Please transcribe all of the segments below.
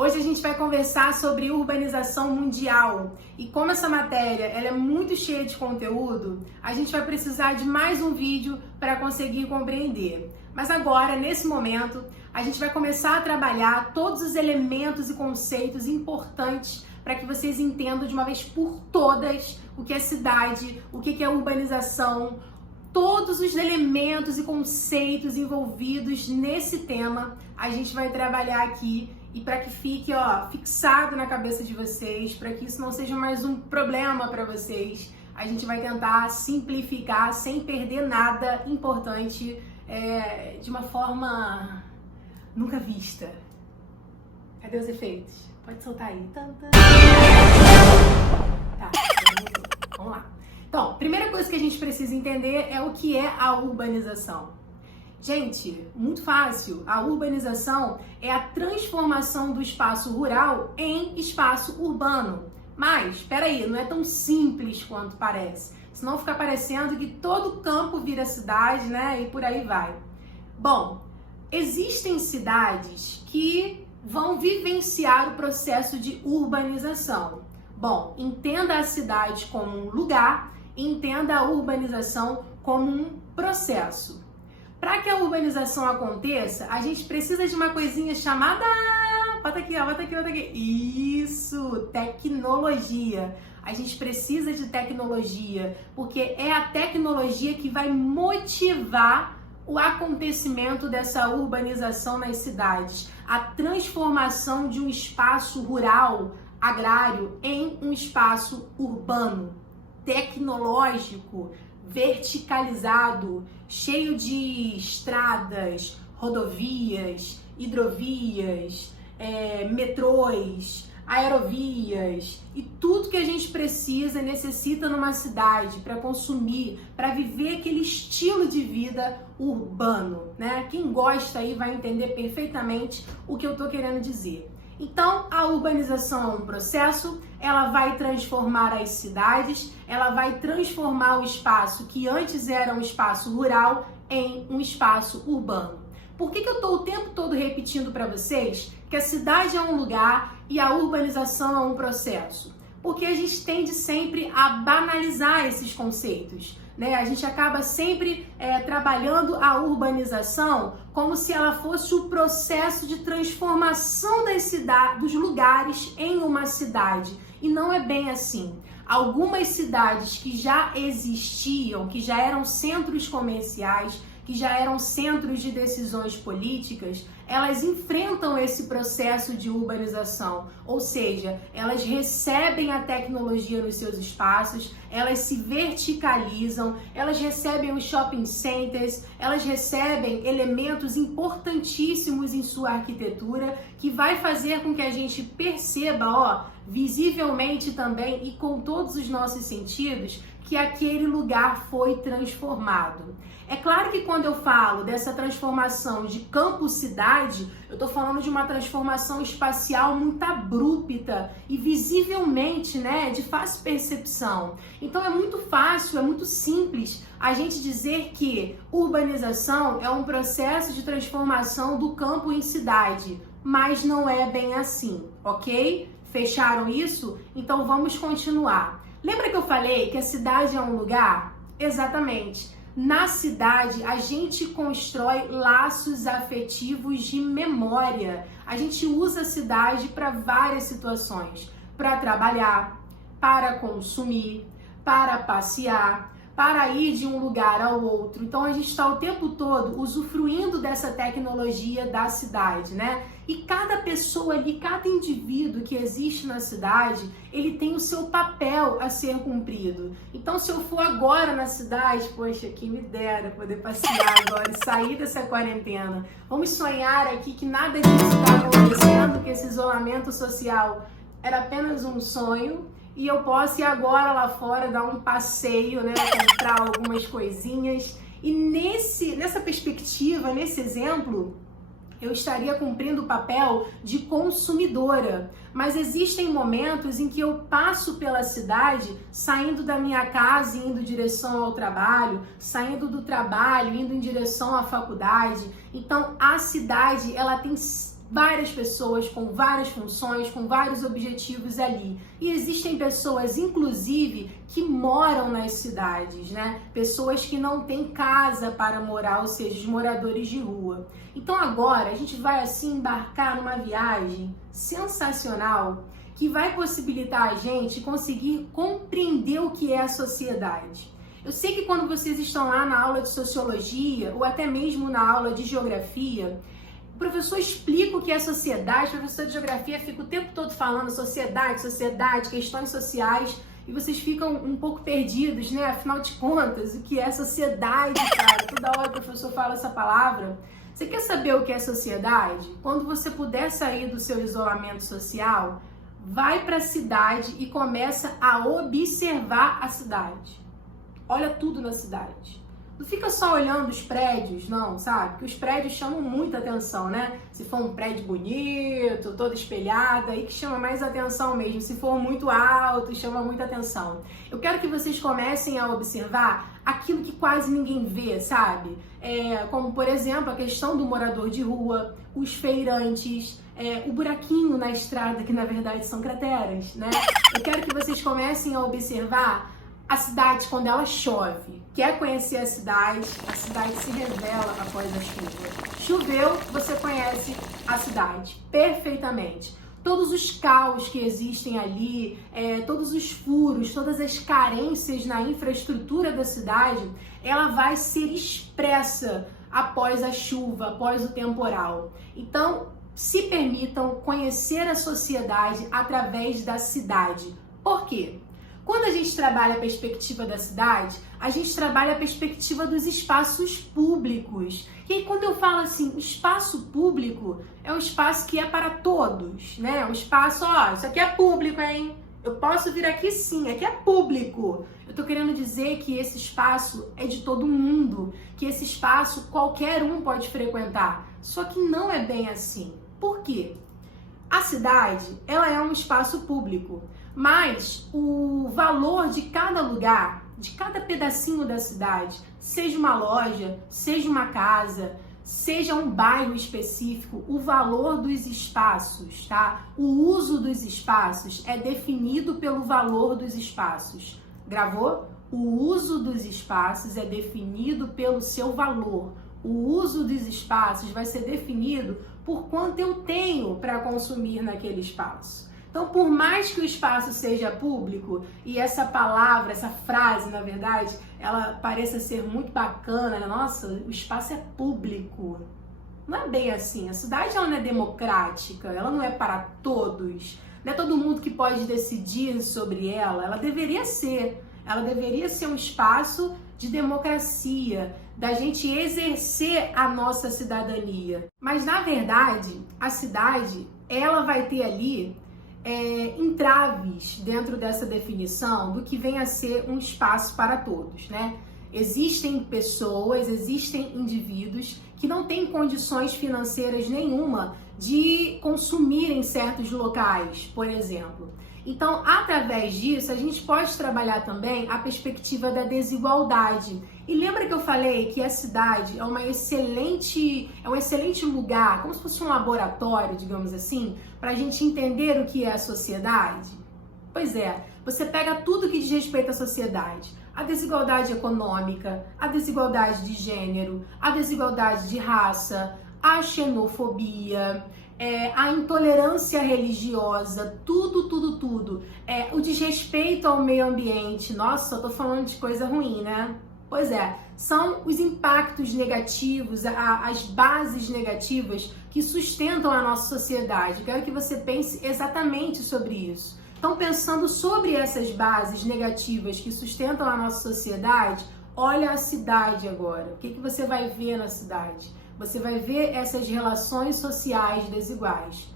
Hoje a gente vai conversar sobre urbanização mundial e como essa matéria ela é muito cheia de conteúdo, a gente vai precisar de mais um vídeo para conseguir compreender. Mas agora, nesse momento, a gente vai começar a trabalhar todos os elementos e conceitos importantes para que vocês entendam de uma vez por todas o que é cidade, o que é urbanização, todos os elementos e conceitos envolvidos nesse tema, a gente vai trabalhar aqui. E para que fique fixado na cabeça de vocês, para que isso não seja mais um problema para vocês, a gente vai tentar simplificar sem perder nada importante de uma forma nunca vista. Cadê os efeitos? Pode soltar aí. Tá, vamos lá. Então, primeira coisa que a gente precisa entender é o que é a urbanização. Gente, muito fácil. A urbanização é a transformação do espaço rural em espaço urbano. Mas, espera aí, não é tão simples quanto parece. Senão fica parecendo que todo campo vira cidade, né? E por aí vai. Bom, existem cidades que vão vivenciar o processo de urbanização. Bom, entenda a cidade como um lugar e entenda a urbanização como um processo. Para que a urbanização aconteça, a gente precisa de uma coisinha chamada... Bota aqui, bota aqui, bota aqui. Isso, tecnologia. A gente precisa de tecnologia, porque é a tecnologia que vai motivar o acontecimento dessa urbanização nas cidades. A transformação de um espaço rural, agrário, em um espaço urbano, tecnológico, verticalizado, cheio de estradas, rodovias, hidrovias, metrôs, aerovias e tudo que a gente precisa, necessita numa cidade para consumir, para viver aquele estilo de vida urbano, né? Quem gosta aí vai entender perfeitamente o que eu tô querendo dizer. Então, a urbanização é um processo, ela vai transformar as cidades, ela vai transformar o espaço que antes era um espaço rural em um espaço urbano. Por que eu estou o tempo todo repetindo para vocês que a cidade é um lugar e a urbanização é um processo? Porque a gente tende sempre a banalizar esses conceitos, né? A gente acaba sempre trabalhando a urbanização como se ela fosse o processo de transformação dos lugares em uma cidade. E não é bem assim. Algumas cidades que já existiam, que já eram centros comerciais, que já eram centros de decisões políticas, elas enfrentam esse processo de urbanização, ou seja, elas recebem a tecnologia nos seus espaços, elas se verticalizam, elas recebem os shopping centers, elas recebem elementos importantíssimos em sua arquitetura, que vai fazer com que a gente perceba, visivelmente também e com todos os nossos sentidos, que aquele lugar foi transformado. É claro que quando eu falo dessa transformação de campo-cidade, eu estou falando de uma transformação espacial muito abrupta e visivelmente, de fácil percepção. Então é muito fácil, é muito simples a gente dizer que urbanização é um processo de transformação do campo em cidade, mas não é bem assim, ok? Fecharam isso? Então vamos continuar. Lembra que eu falei que a cidade é um lugar? Exatamente. Na cidade, a gente constrói laços afetivos de memória. A gente usa a cidade para várias situações. Para trabalhar, para consumir, para passear, para ir de um lugar ao outro. Então, a gente está o tempo todo usufruindo dessa tecnologia da cidade, né? E cada pessoa ali, cada indivíduo que existe na cidade, ele tem o seu papel a ser cumprido. Então, se eu for agora na cidade, poxa, quem me dera poder passear agora e sair dessa quarentena. Vamos sonhar aqui que nada disso está acontecendo, que esse isolamento social era apenas um sonho. E eu posso ir agora lá fora, dar um passeio, comprar algumas coisinhas. E nessa perspectiva, nesse exemplo, eu estaria cumprindo o papel de consumidora. Mas existem momentos em que eu passo pela cidade, saindo da minha casa e indo em direção ao trabalho, saindo do trabalho, indo em direção à faculdade. Então, a cidade, ela tem várias pessoas com várias funções, com vários objetivos ali. E existem pessoas, inclusive, que moram nas cidades, né? Pessoas que não têm casa para morar, ou seja, os moradores de rua. Então agora a gente vai assim embarcar numa viagem sensacional que vai possibilitar a gente conseguir compreender o que é a sociedade. Eu sei que quando vocês estão lá na aula de sociologia ou até mesmo na aula de geografia, o professor explica o que é sociedade, o professor de geografia fica o tempo todo falando sociedade, questões sociais, e vocês ficam um pouco perdidos, né? Afinal de contas, o que é sociedade, cara? Toda hora o professor fala essa palavra. Você quer saber o que é sociedade? Quando você puder sair do seu isolamento social, vai para a cidade e começa a observar a cidade. Olha tudo na cidade. Não fica só olhando os prédios, não, sabe? Porque os prédios chamam muita atenção, né? Se for um prédio bonito, todo espelhado, aí que chama mais atenção mesmo. Se for muito alto, chama muita atenção. Eu quero que vocês comecem a observar aquilo que quase ninguém vê, sabe? Como, por exemplo, a questão do morador de rua, os feirantes, o buraquinho na estrada, que na verdade são crateras, né? Eu quero que vocês comecem a observar a cidade quando ela chove. Quer conhecer a cidade se revela após a chuva. Choveu, você conhece a cidade perfeitamente. Todos os caos que existem ali, todos os furos, todas as carências na infraestrutura da cidade, ela vai ser expressa após a chuva, após o temporal. Então, se permitam conhecer a sociedade através da cidade. Por quê? Quando a gente trabalha a perspectiva da cidade, a gente trabalha a perspectiva dos espaços públicos. E aí, quando eu falo assim, o espaço público é um espaço que é para todos, né? Um espaço, isso aqui é público, hein? Eu posso vir aqui sim, aqui é público. Eu tô querendo dizer que esse espaço é de todo mundo, que esse espaço qualquer um pode frequentar. Só que não é bem assim. Por quê? A cidade, ela é um espaço público, mas o valor de cada lugar, de cada pedacinho da cidade, seja uma loja, seja uma casa, seja um bairro específico, o valor dos espaços, tá? O uso dos espaços é definido pelo valor dos espaços. Gravou? O uso dos espaços é definido pelo seu valor. O uso dos espaços vai ser definido por quanto eu tenho para consumir naquele espaço. Então, por mais que o espaço seja público, e essa palavra, essa frase, na verdade, ela pareça ser muito bacana, né? Nossa, o espaço é público. Não é bem assim. A cidade ela não é democrática, ela não é para todos. Não é todo mundo que pode decidir sobre ela. Ela deveria ser. Ela deveria ser um espaço de democracia, da gente exercer a nossa cidadania. Mas, na verdade, a cidade, ela vai ter ali entraves dentro dessa definição do que vem a ser um espaço para todos, né? Existem pessoas, existem indivíduos que não têm condições financeiras nenhuma de consumir em certos locais, por exemplo. Então, através disso, a gente pode trabalhar também a perspectiva da desigualdade. E lembra que eu falei que a cidade é um excelente lugar, como se fosse um laboratório, digamos assim, para a gente entender o que é a sociedade? Pois é, você pega tudo que diz respeito à sociedade. A desigualdade econômica, a desigualdade de gênero, a desigualdade de raça, a xenofobia, a intolerância religiosa, tudo. O desrespeito ao meio ambiente. Nossa, eu tô falando de coisa ruim, né? Pois é, são os impactos negativos, as bases negativas que sustentam a nossa sociedade. Eu quero que você pense exatamente sobre isso. Então, pensando sobre essas bases negativas que sustentam a nossa sociedade, olha a cidade agora. O que você vai ver na cidade? Você vai ver essas relações sociais desiguais.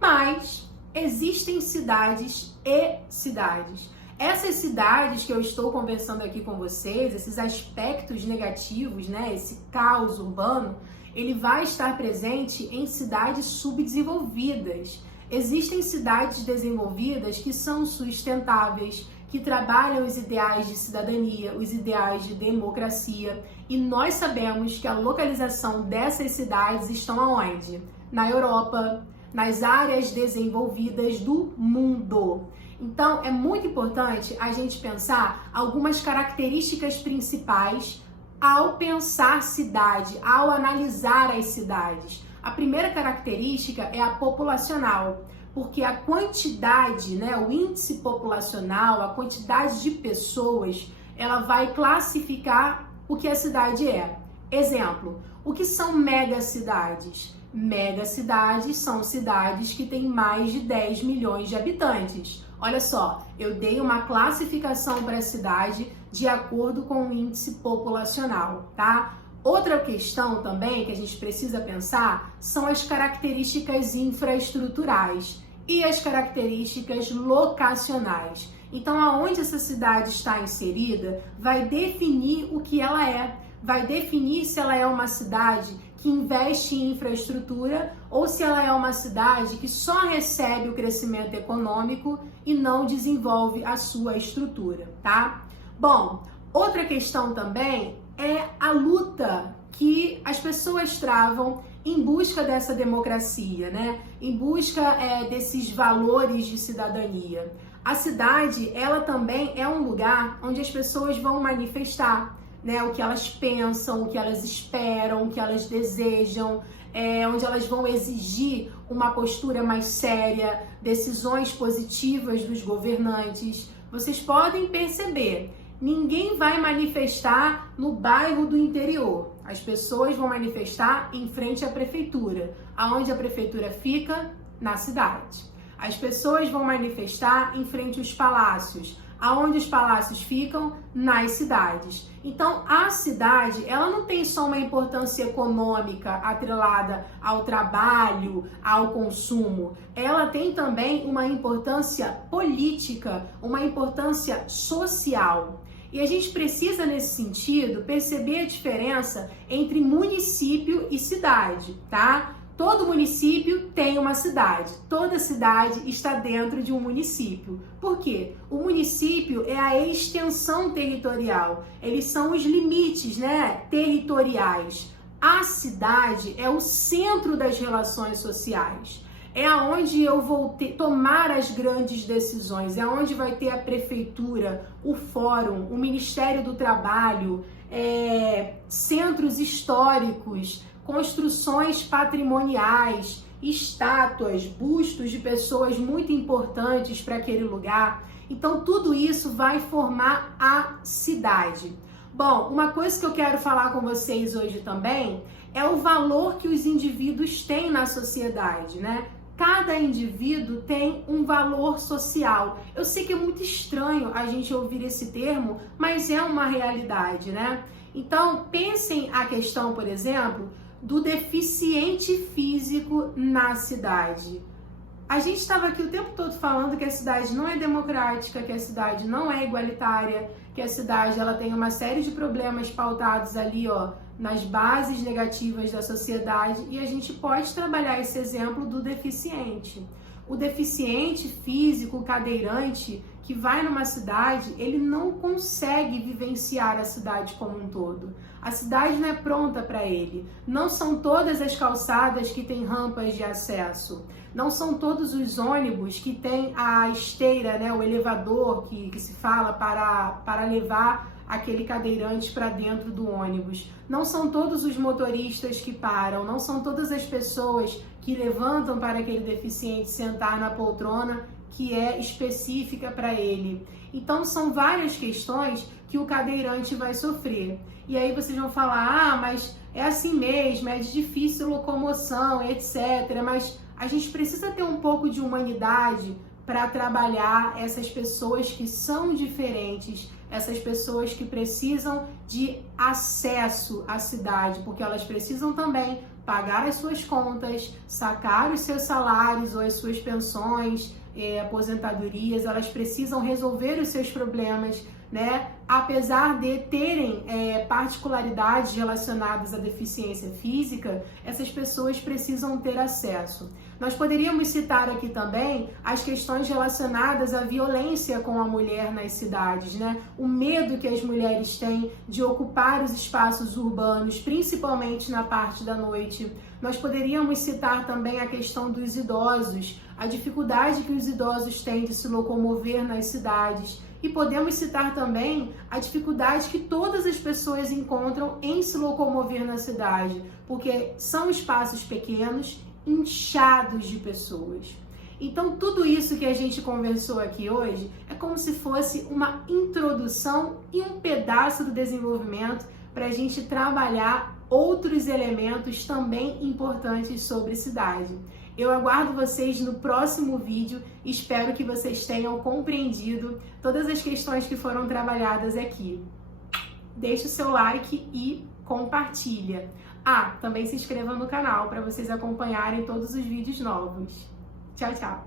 Mas existem cidades e cidades. Essas cidades que eu estou conversando aqui com vocês, esses aspectos negativos, né, esse caos urbano, ele vai estar presente em cidades subdesenvolvidas. Existem cidades desenvolvidas que são sustentáveis, que trabalham os ideais de cidadania, os ideais de democracia, e nós sabemos que a localização dessas cidades estão aonde? na Europa, nas áreas desenvolvidas do mundo. Então, é muito importante a gente pensar algumas características principais ao pensar cidade, ao analisar as cidades. A primeira característica é a populacional, porque a quantidade, né, o índice populacional, a quantidade de pessoas, ela vai classificar o que a cidade é. Exemplo, o que são megacidades? Megacidades são cidades que têm mais de 10 milhões de habitantes. Olha só, eu dei uma classificação para a cidade de acordo com o índice populacional, tá? Outra questão também que a gente precisa pensar são as características infraestruturais e as características locacionais. Então, aonde essa cidade está inserida vai definir o que ela é, vai definir se ela é uma cidade que investe em infraestrutura ou se ela é uma cidade que só recebe o crescimento econômico e não desenvolve a sua estrutura, tá? Bom, outra questão também é a luta que as pessoas travam em busca dessa democracia, né? Em busca desses valores de cidadania. A cidade, ela também é um lugar onde as pessoas vão manifestar, né, o que elas pensam, o que elas esperam, o que elas desejam, onde elas vão exigir uma postura mais séria, decisões positivas dos governantes. Vocês podem perceber, ninguém vai manifestar no bairro do interior. As pessoas vão manifestar em frente à prefeitura. Aonde a prefeitura fica? Na cidade. As pessoas vão manifestar em frente aos palácios. Aonde os palácios ficam? Nas cidades. Então, a cidade, ela não tem só uma importância econômica atrelada ao trabalho, ao consumo. Ela tem também uma importância política, uma importância social. E a gente precisa, nesse sentido, perceber a diferença entre município e cidade, tá? Todo município tem uma cidade, toda cidade está dentro de um município. Por quê? O município é a extensão territorial, eles são os limites, né, territoriais. A cidade é o centro das relações sociais, é aonde eu vou tomar as grandes decisões, é onde vai ter a prefeitura, o fórum, o Ministério do Trabalho, centros históricos, construções patrimoniais, estátuas, bustos de pessoas muito importantes para aquele lugar. Então, tudo isso vai formar a cidade. Bom, uma coisa que eu quero falar com vocês hoje também é o valor que os indivíduos têm na sociedade, né? Cada indivíduo tem um valor social. Eu sei que é muito estranho a gente ouvir esse termo, mas é uma realidade, né? Então, pensem a questão, por exemplo, do deficiente físico na cidade. A gente estava aqui o tempo todo falando que a cidade não é democrática, que a cidade não é igualitária, que a cidade ela tem uma série de problemas pautados ali, ó, nas bases negativas da sociedade, e a gente pode trabalhar esse exemplo do deficiente. O deficiente físico, cadeirante, que vai numa cidade, ele não consegue vivenciar a cidade como um todo. A cidade não é pronta para ele. Não são todas as calçadas que têm rampas de acesso. Não são todos os ônibus que têm a esteira, né, o elevador que se fala para levar aquele cadeirante para dentro do ônibus. Não são todos os motoristas que param, não são todas as pessoas que levantam para aquele deficiente sentar na poltrona que é específica para ele. Então, são várias questões que o cadeirante vai sofrer. E aí vocês vão falar, ah, mas é assim mesmo, é de difícil locomoção, etc. Mas a gente precisa ter um pouco de humanidade para trabalhar essas pessoas que são diferentes, essas pessoas que precisam de acesso à cidade, porque elas precisam também pagar as suas contas, sacar os seus salários ou as suas pensões, aposentadorias, elas precisam resolver os seus problemas, né? apesar de terem particularidades relacionadas à deficiência física, essas pessoas precisam ter acesso. Nós poderíamos citar aqui também as questões relacionadas à violência com a mulher nas cidades, né? O medo que as mulheres têm de ocupar os espaços urbanos, principalmente na parte da noite. Nós poderíamos citar também a questão dos idosos, a dificuldade que os idosos têm de se locomover nas cidades. E podemos citar também a dificuldade que todas as pessoas encontram em se locomover na cidade, porque são espaços pequenos, inchados de pessoas. Então, tudo isso que a gente conversou aqui hoje é como se fosse uma introdução e um pedaço do desenvolvimento para a gente trabalhar outros elementos também importantes sobre cidade. Eu aguardo vocês no próximo vídeo, espero que vocês tenham compreendido todas as questões que foram trabalhadas aqui. Deixe o seu like e compartilha. Também se inscreva no canal para vocês acompanharem todos os vídeos novos. Tchau, tchau!